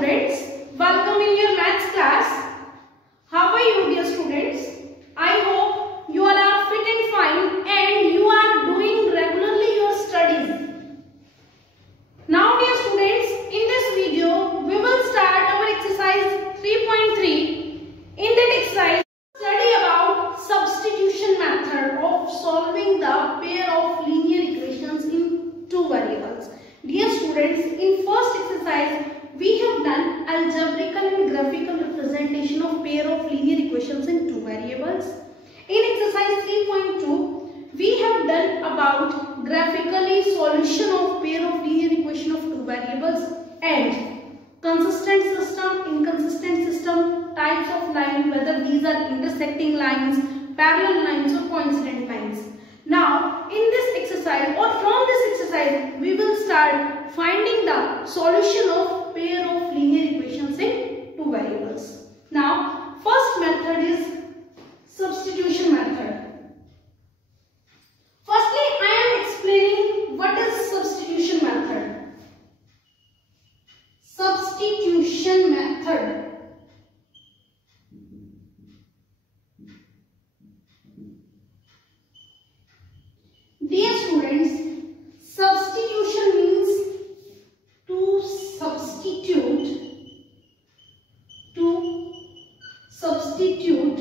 students, welcome in your maths class. How are you dear students? I hope you all are fit and fine and you are doing regularly your studies. Now dear students, in this video we will start our exercise 3.3. In that exercise, study about substitution method of solving the pair of linear equations in two variables. Dear students, in first exercise we have done algebraical and graphical representation of pair of linear equations in two variables. In exercise 3.2 we have done about graphically solution of pair of linear equation of two variables and consistent system, inconsistent system, types of line, whether these are intersecting lines, parallel lines or coincident lines. Now in this exercise or from this exercise we will start finding the solution of pair of linear equations in two variables. Now first method is substitution method. Firstly I am explaining what is substitution method. Substitution method. Dear students, substitution means to substitute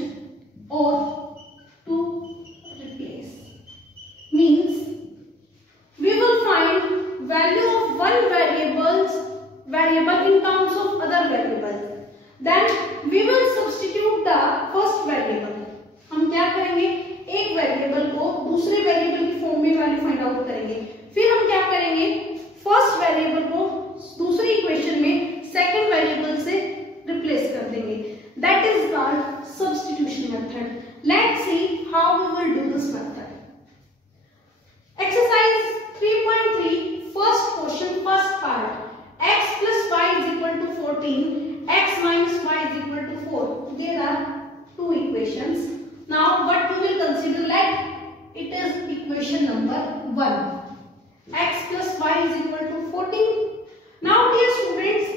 or to replace. Means we will find value of one variable in terms of other variable. Then we will substitute the first variable. हम क्या करेंगे, एक variable को दूसरे variable की form में value find out करेंगे. फिर हम क्या करेंगे, फर्स्ट वेरिएबल को दूसरी इक्वेशन में सेकंड वेरिएबल से रिप्लेस कर देंगे. That is called substitution method. Let's see how we will do this method. Exercise 3.3 first question first part. x plus y is equal to 14, x minus y is equal to 4. There are two equations. Now what we will consider, like it is equation number 1. X plus y is equal to 14. Now dear students,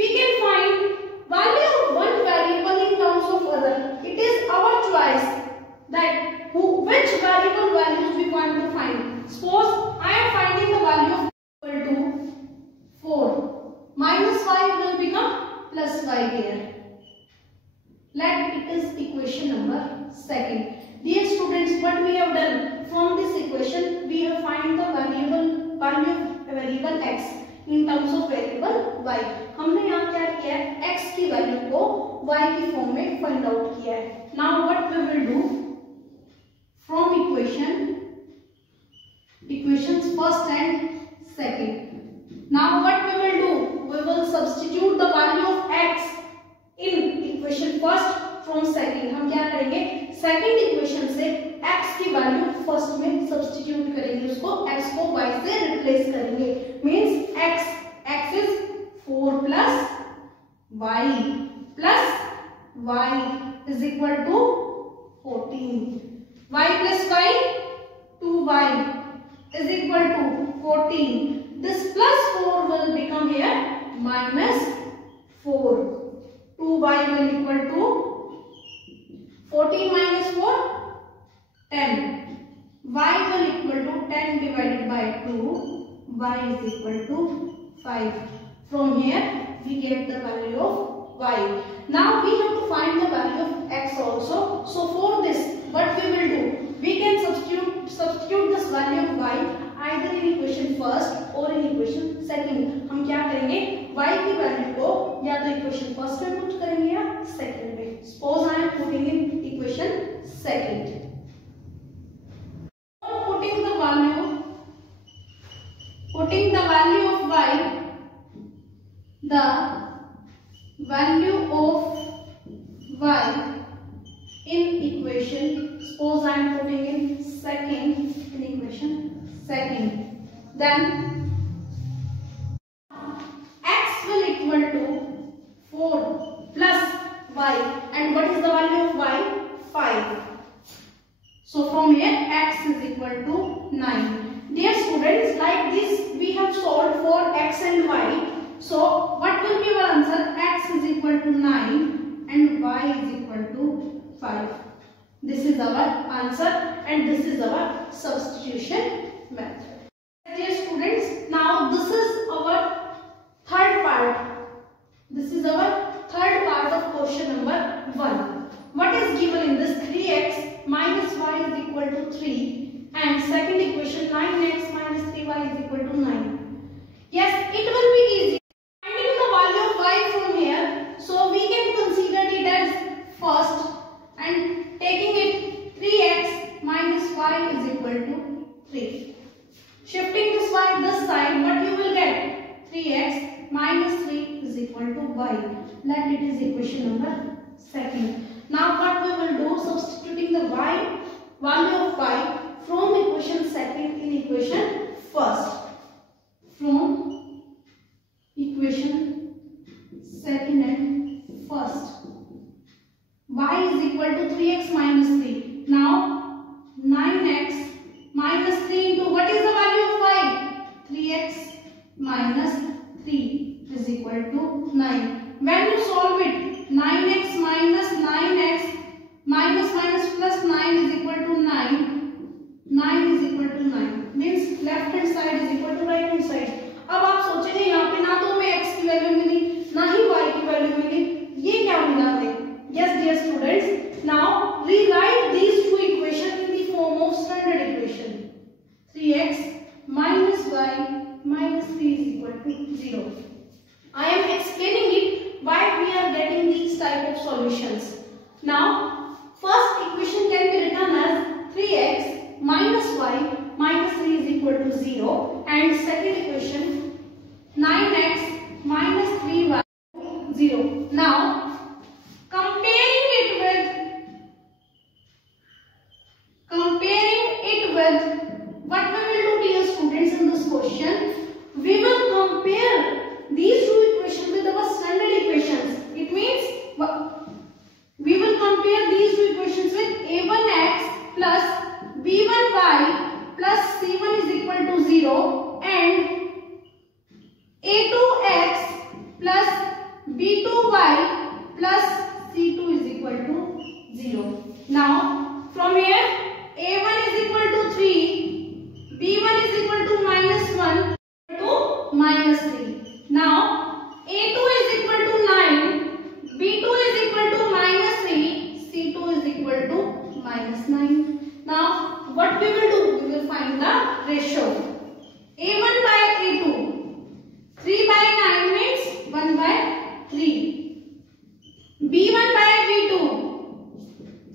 we can find value of one variable in terms of other. It is our choice that which variable values we want to find. Suppose I am finding the value of equal to 4. Minus y will become plus y here. Let it is equation number second. Dear students, what we have done from this equation, we have find the value of variable x in terms of variable y. हमने यहाँ क्या किया है, x की value को y की form में find out किया है. Now what we will do from equations first and second. Now what we will do, we will substitute the value of x in equation first from second. हम क्या करेंगे, second equation से x की value first में substitute करेंगे, उसको x को y से रिप्लेस करेंगे. Means x is 4 plus y is equal to 14. y plus y 2y is equal to 14. This plus 4 will become here minus 4. 2y will equal to 14 minus 4, 10. Y will equal to 10 divided by 2. Y is equal to 5. From here we get the value of y. Now we have to find the value of x also. So for this what we will do, we can substitute this value of y either in equation first or in equation second. हम क्या करेंगे, y की value को या तो equation first में put करेंगे या सेकंड में. Suppose I am putting in equation second. Putting the value of y, the value of y in equation. Suppose I am putting in second in equation second. Then x will equal to 4 plus y, and what is the value of y? 5. So from here x is equal to 9. Dear students, like this we have solved for x and y. So what will be our answer? equal to 9 and y is equal to 5. This is our answer and this is our substitution method. Dear students, now this is our third part. This is our third part of question number 1. What is given in this? 3x minus y is equal to 3 and second equation 9x minus 3y is equal to 9. Yes, it will be easy. Finding the value of y from here, so we can consider it as first and taking it 3x minus y is equal to 3. Shifting this y this side, what you will get? 3x minus 3 is equal to y. Let it is equation number second. Now what we will do, substituting the y, value of y from equation second in equation first. From equation second and first. Y is equal to 3x minus 3. Now 9x minus 3 into what is the value of y? 3x minus 3 is equal to 9. When you solve it, 9x minus 9x minus plus 9 is equal to 9. 9 is equal to 9. Means left hand side is equal to right hand side. अब आप सोचेंगे यहाँ पे ना तो हमें x की value मिली ना ही y की वैल्यू मिली, ये क्या मिला हमें? Yes dear students, now rewrite these two equations in the form of standard equation. 3x minus y minus 3 is equal to 0. I am explaining it why we are getting these type of solutions. Now first equation can be written as 3x minus y minus 3 is equal to 0 and second equation 9x minus 3y 0. Now comparing it with what we will do, dear students, in this question, we will compare these two equations with our standard equations. It means we will compare these two equations with a1x plus b1y plus c1 is equal to 0 and a2x plus b2y plus c2 is equal to 0. Now from here a1 is equal to 3, b1 is equal to minus 1 to minus 3. Now a2 is equal to 9, b2 is equal to minus 3, c2 is equal to minus 9. Now what we will do? We will find the ratio. a1 by a2, 3 by 9 means 1 by 3. b1 by b2,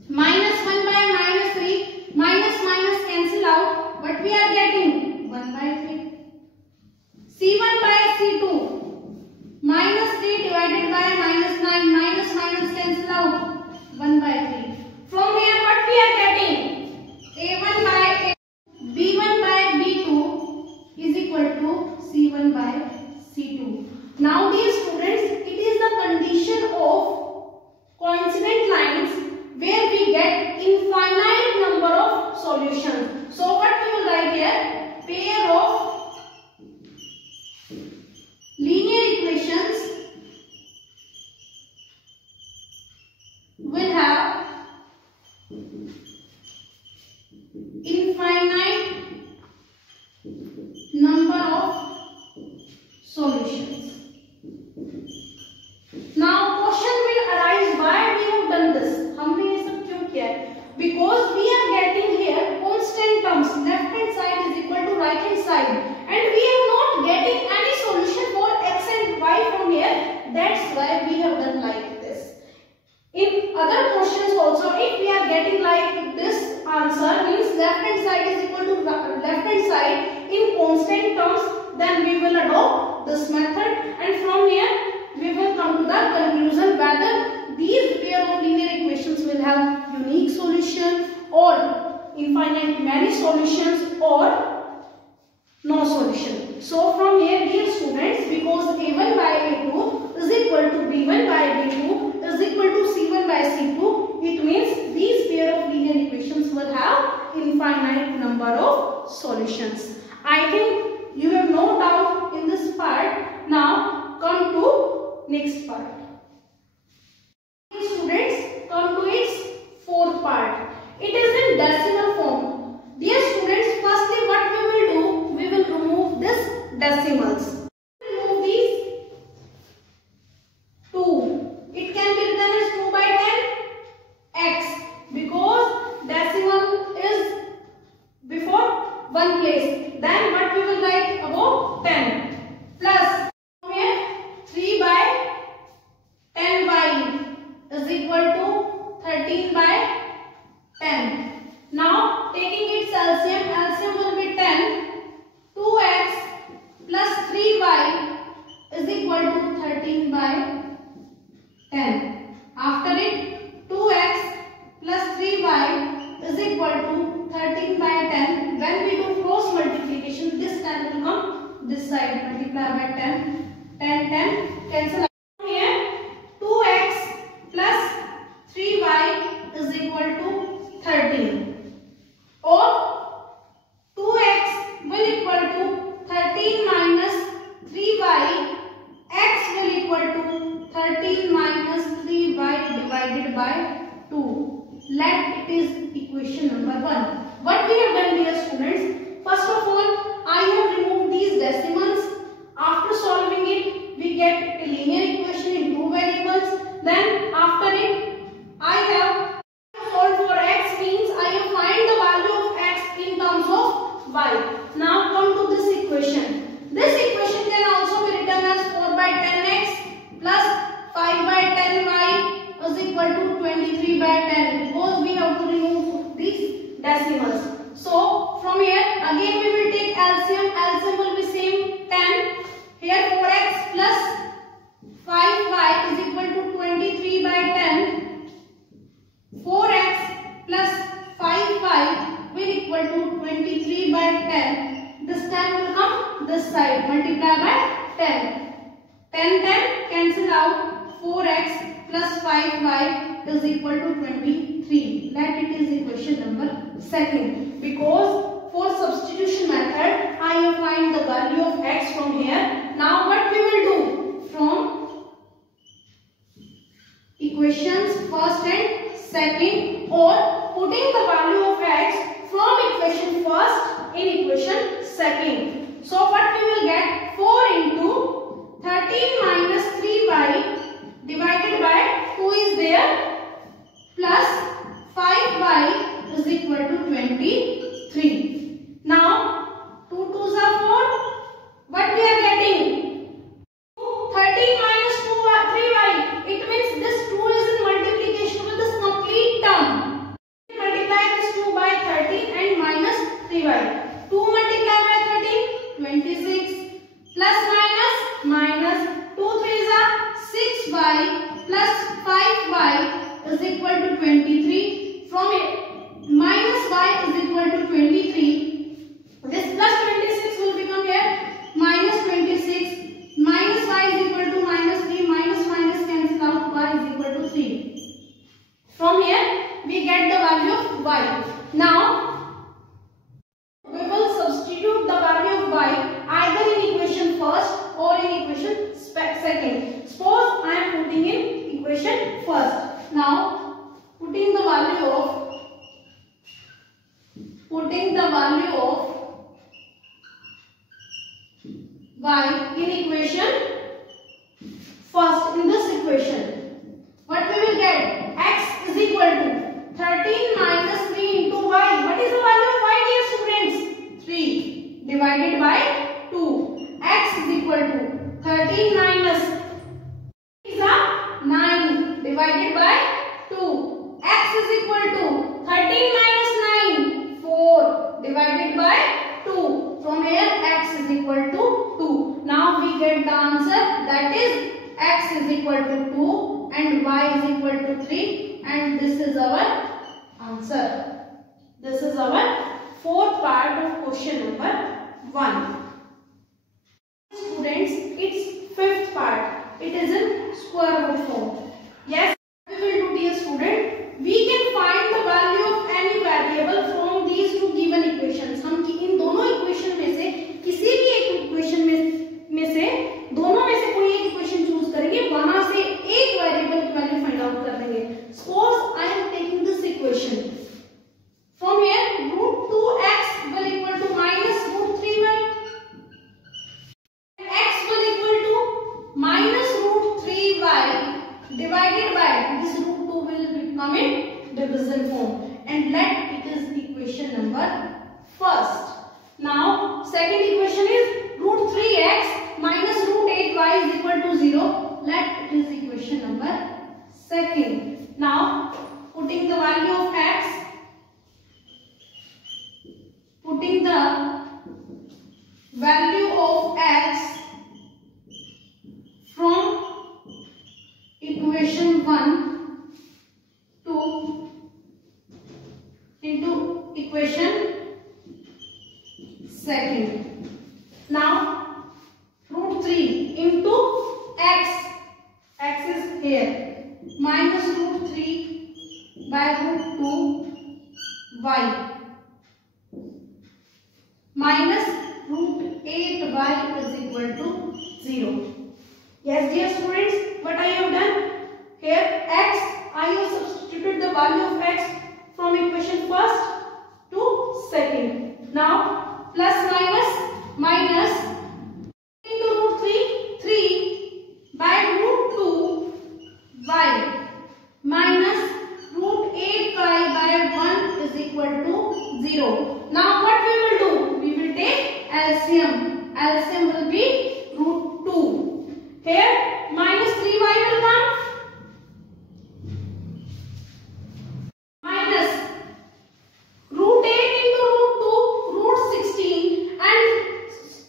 minus 1 by minus 3, minus minus cancel out. What we are getting? 1 by 3. c1 by c2, minus 3 divided by minus 9, minus minus cancel out. 1 by 3. From here what we are getting? a1 by a2, b1 by b2 is equal to c1 by c2. Now dear students, it is the condition of coincident lines where we get infinite number of solutions. So what we will write here? Pair of linear equations will have infinite number of solutions. Now question will arise, why we have done this? हमने ये सब क्यों किया है? Because we are getting here constant terms. Left hand side is equal to right hand side, and we are not getting any solution for x and y from here. That's why we have done like this. In other questions also, if we are getting like this answer, means left hand side is equal to left hand side in constant terms, then we will adopt this method, and from here we will come to the conclusion whether these pair of linear equations will have unique solution or infinite many solutions or no solution. So from here dear students, because a1 by a2 is equal to b1 by b2 is equal to c1 by c2, it means these pair of linear equations will have infinite number of solutions. I think you have no doubt in this part. Now come to next part. fourth part. It is in decimal form. Dear students, firstly what we will do, we will remove this decimals. Remove these 2. It can be written as 2 by 10 x because decimal is before one place. Then what we will write above 10 plus here 3 by 10y is equal to 13 by 10. Now taking its LCM, LCM will be 10. 2x plus 3y is equal to 13 by 10. After it 2x plus 3y is equal to 13 by 10. When we do cross multiplication, this 10 will come this side, multiply by 10. 10, 10 cancel out. Here 2x plus 3y is equal to 13, or 2x will equal to 13 minus 3y, x will equal to 13 minus 3y divided by 2. Let it is equation number 1. What we have done here students, first of all I have removed these decimals. After solving it we get a linear equation in two variables. Then after it I have solved for x, means I have find the value of x in terms of y. Now come to this equation. This equation can also be written as 4 by 10x plus 5 by 10y is equal to 23 by 10 because we have to remove these decimals. So from here again we will take LCM. LCM will be same 10. Here 4x plus 5y is equal to 23 by 10. 4x plus 5y will equal to 23 by 10. This 10 will come this side, multiply by 10. 10, 10 cancel out. 4x plus 5y is equal to 23. Let it is equation number 2. Because for substitution method, I have find the value of x from here. Now what we will do? From equations first and second, or putting the value of x from equation first in equation second. So what we will get? 4 into 13 minus 3y divided by 2 is there, plus 5y is equal to 23. Now 2 2s are 4. What we are getting? 13 minus 3y. It means this 2 is in multiplication with this complete term. Multiply this 2 by 13 and minus 3y. 2 multiplied by 13, 26. Plus minus 2 3s are 6y plus 5y is equal to 23. From it minus y is equal to 23. This plus 26 will become here minus 26. Minus y is equal to minus 3. Minus cancel out. Y is equal to 3. From here we get the value of y. Now we will substitute the value of y either in equation first or in equation second. Suppose I am putting in equation first. Now putting the value of y in equation first, in this equation what we will get? X is equal to 13 minus 3 into y. What is the value of y, dear students? 3 divided by 2. X is equal to 13 minus is 9 divided by 2. X is equal to 13 minus 9, 4 divided by 2. From here x is equal to 2. Now we get the answer, that is x is equal to 2 and y is equal to 3, and this is our answer. This is our fourth part of question number 1. Students, its fifth part. It is in square root form. Yes, we will do, dear student. We can find the value of any variable from these two given equations. हम इन दोनों equation में से किसी भी एक equation में से दोनों में से कोई एक इक्वेशन चूज करेंगे, वहां से एक वेरिएबल की वैल्यू फाइंड आउट कर देंगे. Suppose I am taking this equation. division form, and let it is equation number first. Now second equation is root 3x minus root 8y is equal to 0. Let it is equation number second. Now putting the value of x, putting the value of x from equation 1 to into equation second. Now root 3 into x, x is here, minus root 3 by root 2 y minus root 8y is equal to 0. Yes dear students, what I have done here, x, I have substituted the value of x from equation first to second. Now plus minus into root 3 by root 2 y minus root 8y by 1 is equal to 0. Now what we will do? We will take LCM. LCM will be root 2. Here minus 3y will come. Minus root 8 into root 2, root 16, and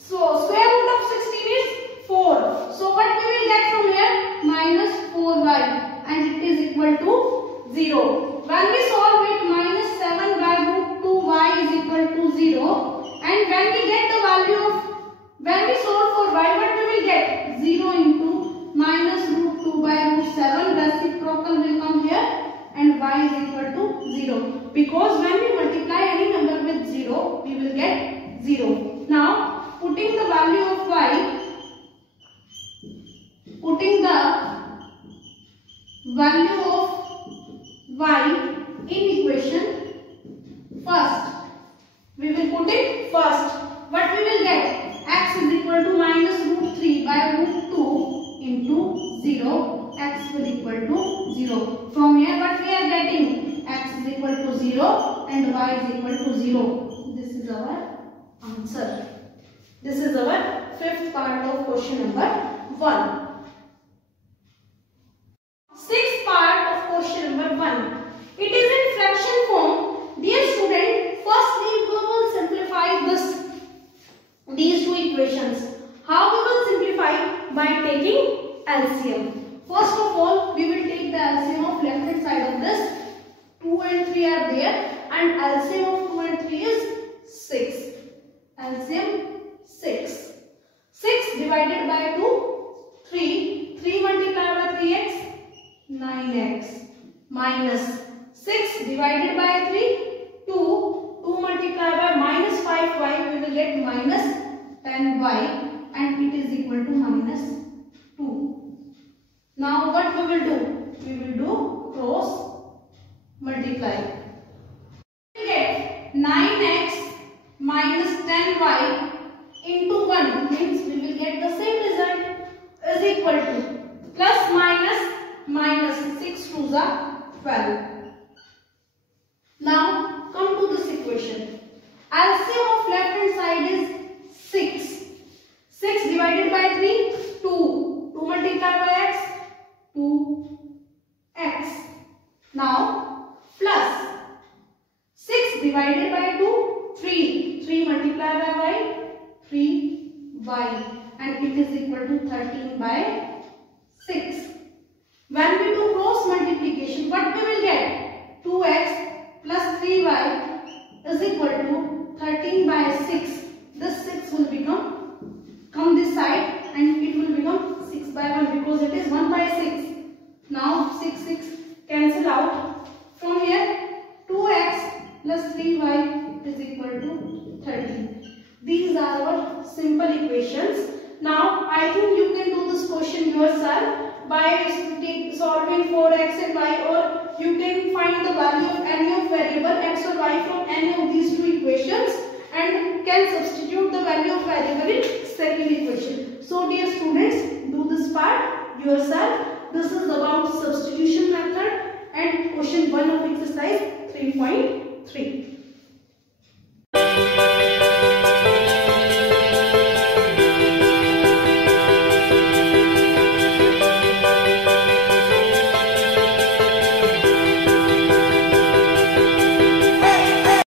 so square root of 16 is 4. So what we will get from here? Minus 4y, and it is equal to 0. When we solve it, minus 7 by root 2y is equal to 0. And when we get the value of, when we solve for y, what we will get? 0 into minus root 2 by root 7. Reciprocal will come here, and y is equal to 0. Because when we multiply any number with 0, we will get 0. Now putting the value of y, putting the value of y in equation first, we will put it first. What we will get? X is equal to minus root 3 by root 2 into 0. X will equal to 0. From here what we are getting? X is equal to 0 and y is equal to 0. This is our answer. This is our fifth part of question number 1. Sixth part of question number 1. It is in fraction form. Dear student, firstly we will simplify these two equations. How we will simplify? By taking LCM. First of all, we will take the LCM of left hand side of this. 2 and 3 are there, and LCM of 2 and 3 is 6. LCM 6. 6 divided by 2, 3. 3 multiplied by 3x, 9x. Minus 6 divided by 3, 2. 2 multiplied by minus 5y, we will get minus 10y, and it is equal to minus 2. Now what we will do? We will do cross multiply. We get 9x minus 10y into 1 means we will get the same result, is equal to plus minus 6 2s are 12. Now come to this equation. LCM of left hand side is 6. 6 divided by 3, 2. 2 multiplied by x, 2x. Now plus 6 divided by 2, 3. 3 multiplied by y, 3y, and it is equal to 13 by 6. When we do cross multiplication, what we will get? 2x plus 3y is equal to 13 by 6. This 6 will come this side, and it will become 6 by 1 because it is 1 by 6. Now 6 cancel out. From here 2x plus 3y is equal to 13. These are our simple equations. Now I think you can do this question yourself by solving for x and y, or you can find the value of any of variable x or y from any of these two equations and can substitute the value of variable in second equation. So dear students, do this part yourself. This is about substitution method, and question 1 of exercise 3.3.